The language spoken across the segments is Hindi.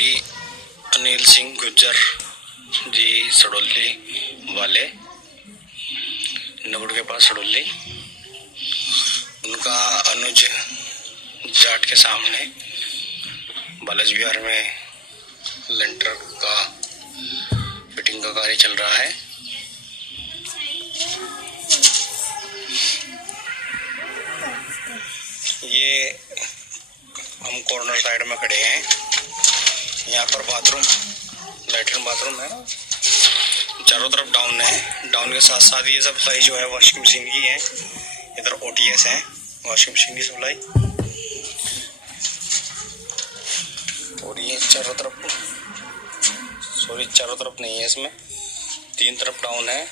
श्री अनिल सिंह गुज्जर जी सड़ोली वाले, नगुड़ के पास सड़ोली, उनका अनुज जाट के सामने बालाजी विहार में लेंटर का फिटिंग का कार्य चल रहा है। ये हम कॉर्नर साइड में खड़े हैं। यहाँ पर बाथरूम, लैट्रिन बाथरूम है, चारों तरफ डाउन है। डाउन के साथ साथ ये सप्लाई जो है वॉशिंग मशीन की है। इधर OTS है, वॉशिंग मशीन की सप्लाई। और ये चारों तरफ नहीं है, इसमें 3 तरफ डाउन है।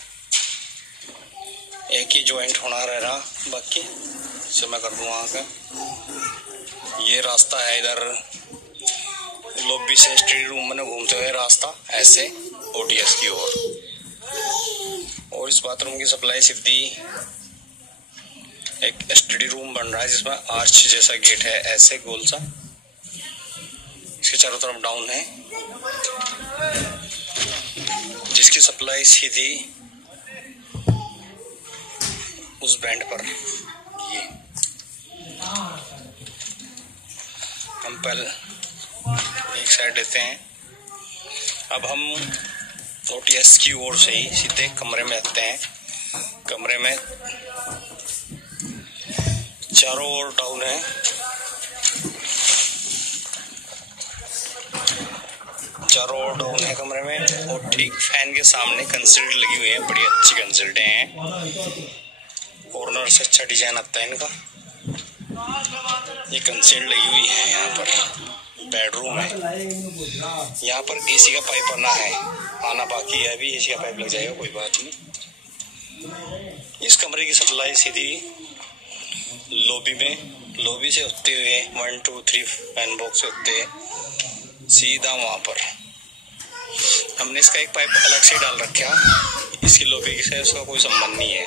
एक ही ज्वाइंट होना रह रहा, बाकी इसे मैं कर दूंगा आगे। ये रास्ता है इधर लॉबी से स्टडी रूम में घूमते हुए रास्ता ऐसे OTS की ओर। और इस बाथरूम की सप्लाई सीधी एक स्टडी रूम बन रहा है जिसमें आर्च जैसा गेट है, ऐसे गोल सा। इसके चारों तरफ डाउन है, जिसकी सप्लाई सीधी उस बैंड पर। ये हम पहले एक साइड लेते हैं। अब हम OTS की ओर से ही सीधे कमरे में आते हैं। कमरे में चारों ओर डाउन है। चारों ओर डाउन है कमरे में। और ठीक फैन के सामने कंसील्ड लगी हुई है, बड़ी अच्छी कंसील्ड हैं। कॉर्नर से अच्छा डिजाइन आता है इनका। ये कंसील्ड लगी हुई है। यहाँ पर बेडरूम है। यहाँ पर AC का पाइप आना बाकी है, अभी AC का पाइप लग जाएगा, कोई बात नहीं। इस कमरे की सप्लाई सीधी लॉबी में, लॉबी से होते हुए 1 2 3 फैन बॉक्स से होते सीधा वहां पर। हमने इसका एक पाइप अलग से डाल रखा, इसकी लॉबी से उसका कोई संबंध नहीं है,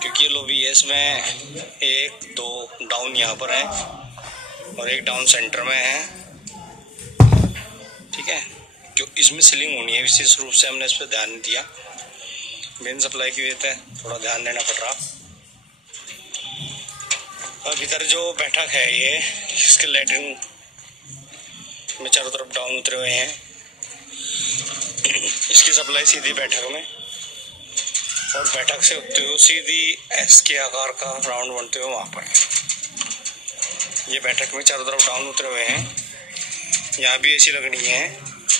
क्योंकि ये लॉबी है। इसमें 1 2 डाउन यहाँ पर है और एक डाउन सेंटर में है, ठीक है। जो इसमें सीलिंग होनी है, विशेष रूप से हमने इस पर ध्यान दिया। मेन सप्लाई की वजह से थोड़ा ध्यान देना पड़ रहा। अब इधर जो बैठक है, ये इसके लैट्रिन में चारों तरफ डाउन उतरे हुए हैं। इसकी सप्लाई सीधी बैठक में, और बैठक से होते हुए सीधी S के आकार का राउंड बनते हुए वहां पर। ये बैठक में चारों तरफ डाउन उतरे हुए हैं। यहाँ भी AC लगनी है।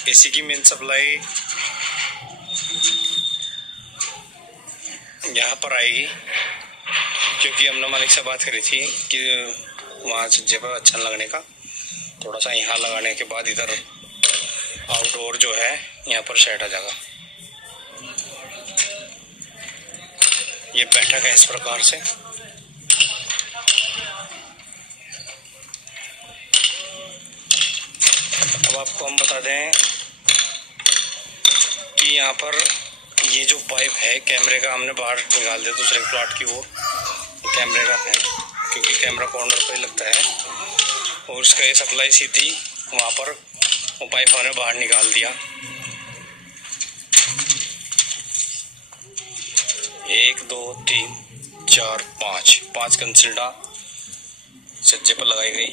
AC की मेन सप्लाई यहाँ पर आएगी, क्योंकि हमने मालिक से बात करी थी कि वहाँ छज्जे पर अच्छा लगने का, थोड़ा सा यहाँ लगाने के बाद इधर आउटडोर जो है यहाँ पर सेट आ जाएगा। ये बैठक है इस प्रकार से। अब आपको हम बता दें कि यहाँ पर ये जो पाइप है कैमरे का, हमने बाहर निकाल दिया दूसरे प्लॉट की ओर। कैमरे का है, क्योंकि कैमरा कॉर्नर पर ही लगता है। और इसका ये सप्लाई सीधी वहाँ पर वो पाइप हमने बाहर निकाल दिया। 1 2 3 4 5 कंसील्डा सज्जे पर लगाई गई।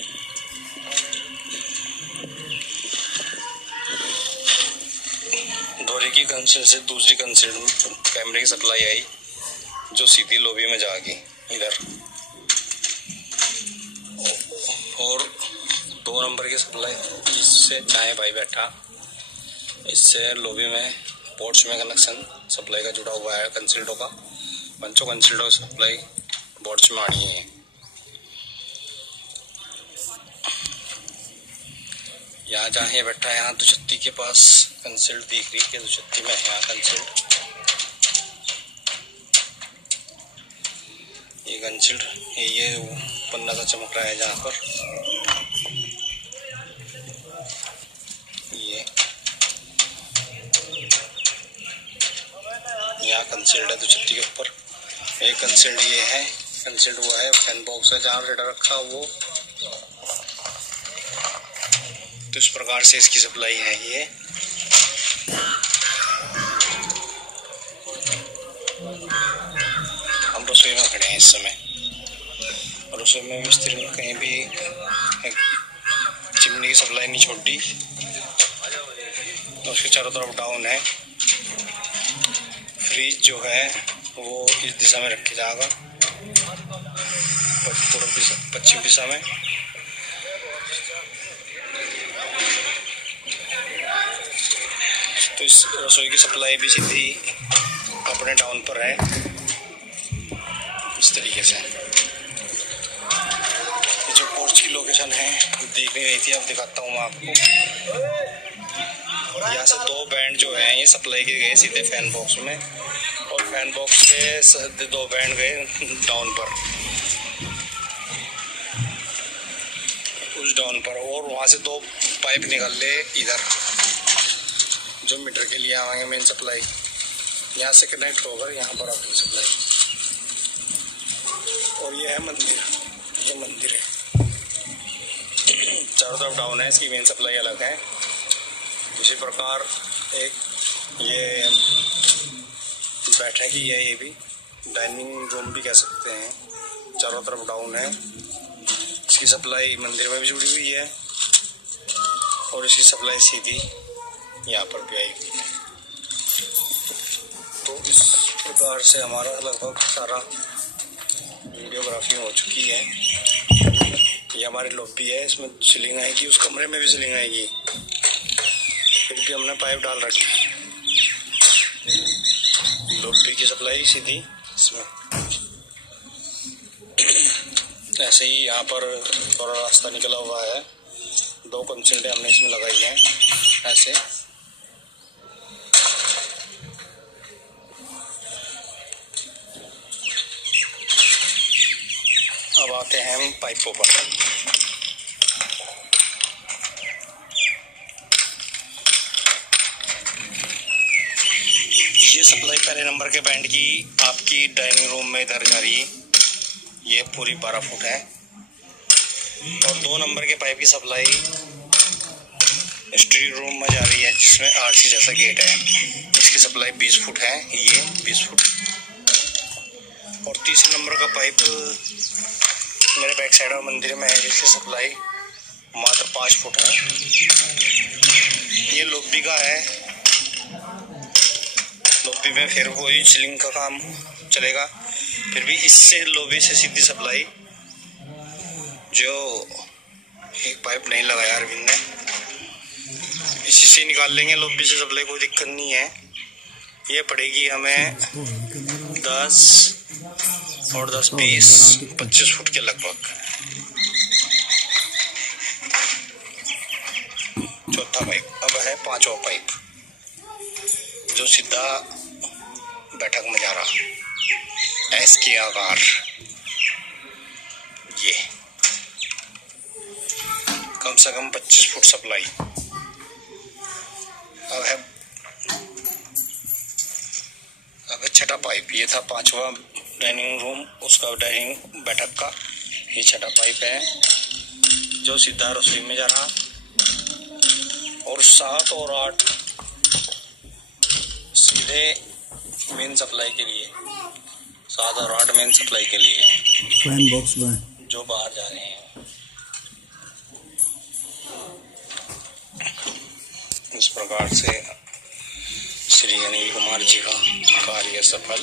डोरे की कंसील्ड से दूसरी कंसील्ड में कैमरे की सप्लाई आई, जो सीधी लॉबी में जाएगी इधर। और 2 नंबर की सप्लाई, जिससे चाहे भाई बैठा, इससे लॉबी में पोर्च में कनेक्शन सप्लाई का जुड़ा हुआ है कंसील्डो का। 5 कंसील्डो सप्लाई पोर्च में आनी है। यहाँ जहाँ ये बैठा है, यहाँ 236 के पास कंसील्ड दिख रही है, 236 में है यहाँ कंसील्ड। ये कंसील्ड ये पन्ना सा चमक रहा है जहाँ पर। ये यहाँ कंसील्ड है 236 के ऊपर। एक कंसील्ड ये है, कंसील्ड हुआ है फैन बॉक्स है जहाँ रेडर रखा वो तो इस प्रकार से इसकी सप्लाई है। ये हम रसोई में खड़े हैं इस समय, और रसोई में मिस्त्री ने कहीं भी चिमनी की सप्लाई नहीं छोड़ी, तो उसके चारों तरफ डाउन है। फ्रिज जो है वो इस दिशा में रखा जाएगा, पश्चिम दिशा में। तो इस रसोई की सप्लाई भी सीधी अपने डाउन पर है इस तरीके से। ये जो पोर्च की लोकेशन है देख नहीं रही थी, अब दिखाता हूँ मैं आपको। यहाँ से 2 बैंड जो है ये सप्लाई के गए सीधे फैन बॉक्स में, और फैन बॉक्स के 2 बैंड गए डाउन पर, उस डाउन पर। और वहाँ से 2 पाइप निकाल ले इधर, जो मीटर के लिए आएंगे मेन सप्लाई, यहाँ से कनेक्ट होकर यहाँ पर आपकी सप्लाई। और ये है मंदिर, ये मंदिर है, चारों तरफ डाउन है, इसकी मेन सप्लाई अलग है। इसी प्रकार एक ये बैठक ही है, ये भी डाइनिंग रूम भी कह सकते हैं, चारों तरफ डाउन है। इसकी सप्लाई मंदिर में भी जुड़ी हुई है, और इसकी सप्लाई सीधी यहाँ पर भी आई हुई है। तो इस प्रकार से हमारा लगभग सारा वीडियोग्राफी हो चुकी है। ये हमारी लॉबी है, इसमें सीलिंग आएगी, उस कमरे में भी सीलिंग आएगी, फिर भी हमने पाइप डाल रखी है। लॉबी की सप्लाई सीधी इसमें। ऐसे ही यहाँ पर थोड़ा रास्ता निकला हुआ है, 2 कंसल्टें हमने इसमें लगाई हैं ऐसे। अब आते हैं हम पाइपों पर। ये सप्लाई पहले नंबर के बैंड की आपकी डाइनिंग रूम में इधर जा रही है, ये पूरी 12 फुट है। और 2 नंबर के पाइप की सप्लाई स्ट्रीट रूम में जा रही है, जिसमें आरसी जैसा गेट है, इसकी सप्लाई 20 फुट है, ये 20 फुट। और तीसरे नंबर का पाइप मेरे बैक साइड में मंदिर में है, जिसकी सप्लाई मात्र 5 फुट है। ये लॉबी का है, लॉबी में फिर वही सीलिंग का काम चलेगा, फिर भी इससे लॉबी से सीधी सप्लाई, जो एक पाइप नहीं लगाया अरविंद ने, इसी से निकाल लेंगे लॉबी से सप्लाई, कोई दिक्कत नहीं है। ये पड़ेगी हमें 10 और 10, 20, 25 फुट के लगभग। चौथा पाइप, अब है 5वां पाइप, जो सीधा बैठक में जा रहा, एस के आकार। ये कम से कम 25 फुट सप्लाई। अब छठा पाइप, ये था 5वां डाइनिंग रूम, उसका डाइनिंग बैठक का, ये छठा पाइप है, जो सीधा रसोई में जा रहा। और 7 और 8 सीधे मेन सप्लाई के लिए, 7 और 8 मेन सप्लाई के लिए फैन बॉक्स में जो बाहर जा रहे हैं। इस प्रकार से श्री अनिल कुमार जी का कार्य सफल।